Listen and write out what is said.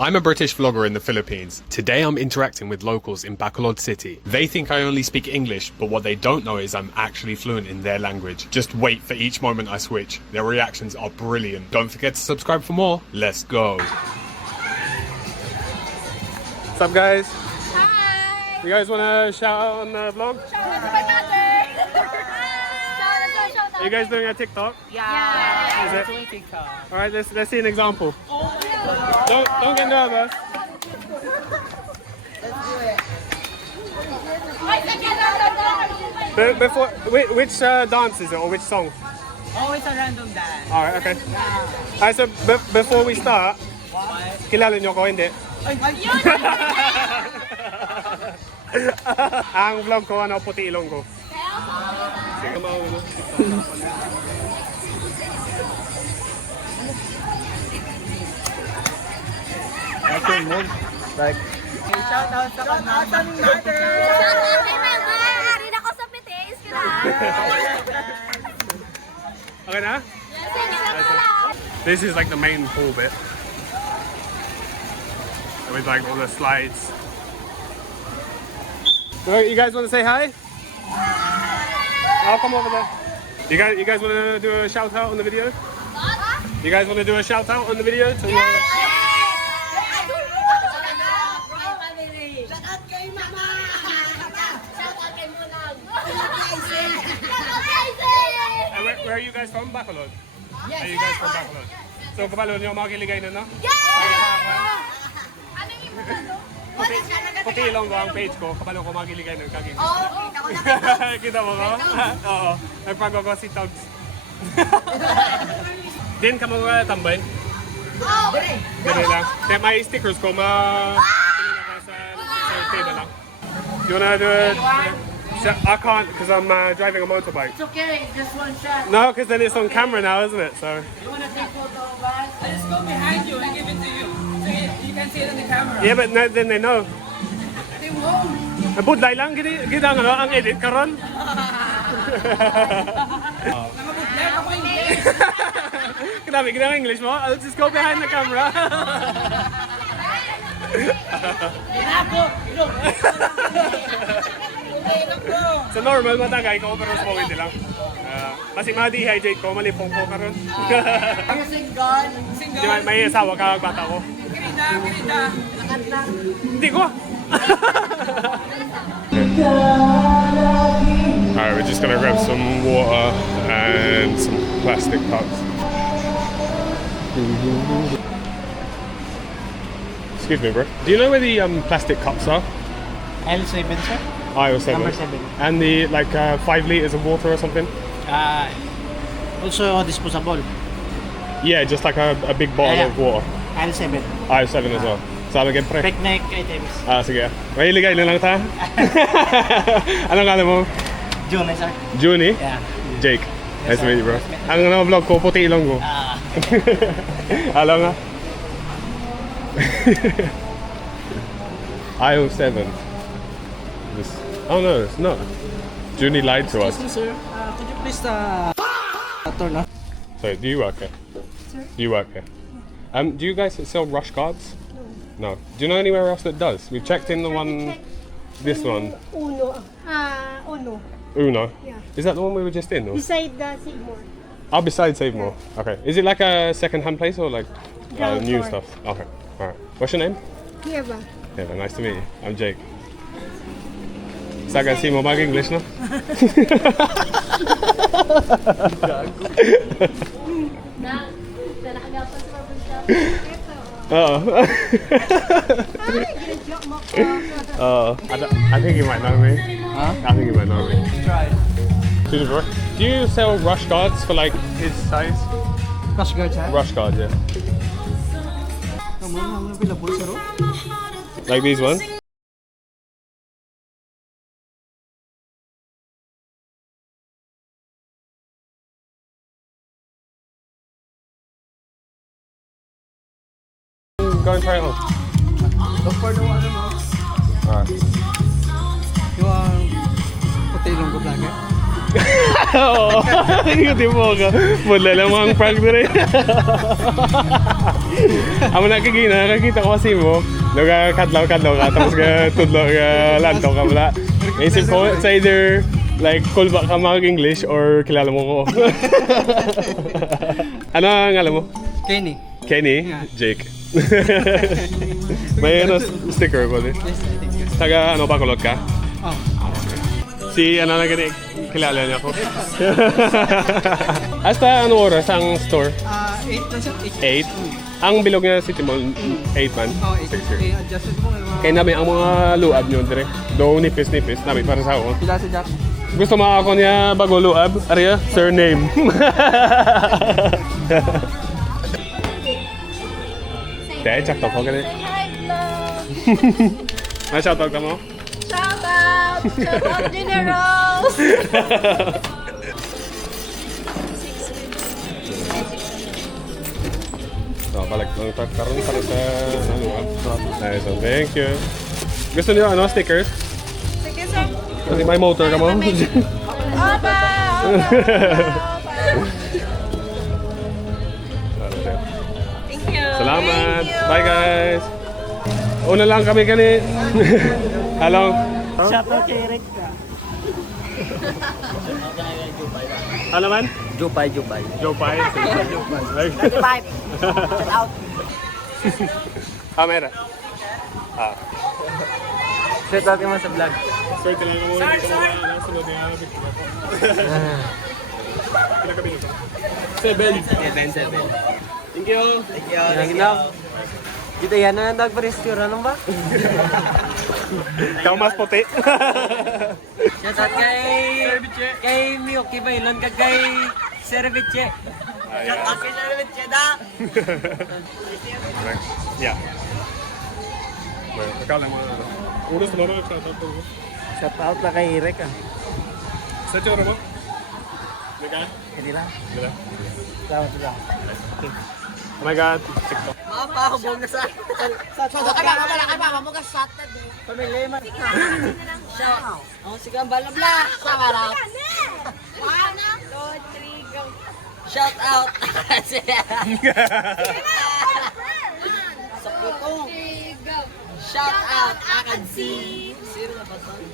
I'm a British vlogger in the Philippines. Today I'm interacting with locals in Bacolod City. They think I only speak English, but what they don't know is I'm actually fluent in their language. Just wait for each moment I switch. Their reactions are brilliant. Don't forget to subscribe for more. Let's go. What's up, guys? Hi! You guys want to shout out on the vlog? Shout out to my mother! Are you guys doing a TikTok? Yeah! Is it? Alright, let's see an example. Don't get nervous. Before, which dance is it, or which song? Oh, it's a random dance. Alright, okay. Alright, so before we start, kilala niyo ko, hindi? Ang vlog ko, puti ilong ko. Like, Shout out sa mother. Shout out kay mama! Arin ako sa pitis! okay na? Sige na lang! This is like the main pool bit. With like all the slides. So you guys want to say hi? I'll come over there. You guys want to do a shout out on the video? You guys want to do a shout out on the video? To, where are you guys from? Bacolod? Are you guys from Bacolod? So, kapalo nyo makiligay na, no? Puti ilong ko ang page ko, kapalo ko makiligay na kaging. Kita mo ko? Oo. Nagpago ko si Togs. Din ka mo tambay? Dire lang. Kaya may stickers ko, pinila ko sa table lang. You wanna do it? I can't because I'm driving a motorbike. It's okay, just one shot. No, because then it's on camera now, isn't it? So. You want to take photo of us? I just go behind you and give it to you. So you can see it on the camera. Yeah, but then they know. They won't. Budlay lang, gid ang edit karon. Namabudlay ako English. Grabe, gid ang English mo. I'll just go behind the camera. Ginako. So normal matagay ko pero small hindi lang. Kasi ma-dehydrate ko, malipong ko karon. Are you single? Di ba, may asawa ka, bata ko. Kirida. Lakat lang. Hindi ko. Alright, we're just gonna grab some water and some plastic cups. Excuse me, bro. Do you know where the plastic cups are? L7, sir? Aisle 7. Number 7. And the 5 liters of water or something? Also disposable. Yeah, just like a big bottle of water. L7. Aisle 7 as well. Sabi ka pre. Picnic items. Sige. May iligay na lang ta. Anong kala mo? June, sir? Junie? Yeah. Jake. Nice to sir. meet you, bro. Ang vlog ko, puti ilong ko. Alam nga. Aisle 7. Oh no, it's not. Junie lied to us. Excuse me, sir. Could you please turn off? So, do you work here? Sir? Do you work here? Do you guys sell rush cards? No. Do you know anywhere else that does? We've checked in the one, this one, Uno. Uno. Uno. Yeah. Is that the one we were just in? Or? Beside the Seymour. Oh, beside Save More. Okay. Is it like a second-hand place or like Ground new floor. stuff? Okay. All right. What's your name? Here ba? Yeah, nice to meet you. I'm Jake. Saga si mo mag-English, no? Oo. I think you might know me. Huh? I think you might know me. Try. Excuse me, bro. Do you sell rush guards for like his size? Crush guard, sir? Rush guards, yeah. Available, sir? Like these ones? Go and try it on. Look for the one, Alright. You want puti ilong ko vlogger? Oo. Ikuti mo ka. Mula lang mga prank na rin. Amo nakikita ko kasi mo. Nagkakadlaw-kadlaw ka. Tapos tudlo ka lantaw ka mula. Naisip ko, it's either like kulba ka mag-English or kilala mo ko. Ano ang alam mo? Kenny. Kenny? Yeah. Jake. May ano, sticker ko din. Yes, I think yes. Taga ano, Bacolod ka? Oh. Si ano na gani, kilala niya ako. Hasta ano oras ang store? 8 lang siya. 8? Ang bilog nga City Mall, 8 man? Oh, 8. Okay, adjusted mo. Kaya namin ang mga luab nyo dire. Do nipis-nipis namin para sa ako. Pila si Jack. Gusto mo ako niya bago luab? Arya, surname. Dahil, check to ko ganit. Hi, vlog. May shoutout ka mo? Shout out! Shout out, Generals! So, balik lang karon para sa luab. Nice, so thank you. Gusto niyo ano, stickers? Sige, sir. Kasi may motor ka mo. Opa! Opa! Thank you. Salamat. Thank you. Bye guys. Una lang kami kani. Hello. Shoutout kay Eric ka. Ano man? Jupay. Joe Pai. Bye. Shout out. Camera. Ah. Shoutout mo sa vlog. Sorry lang mo. Sorry. Sunod yung ano. Pila ka binuto? 7. 7. Thank you. Yang ginap. Kita yan na nagpa-restaurant ano ba? Ikaw mas puti. Shoutout kay Miyoki Bailon kag kay Cerviche. Shoutout kay Cerviche da. Yeah. Well, ikaw lang mga ano. Uros mo rin. Shoutout na kay Eric ah. Sa tsura mo? Nagka? Hindi lang. Gila. Salamat lang. Oh my God. TikTok. Mapahubog na sa pamilya man. Shout. Oh, sige ang balabla. Sawarap. 1, 2, 3, go. Shout out. Sa putong. 3, go. Shout out. Akan si. Sino na ba to?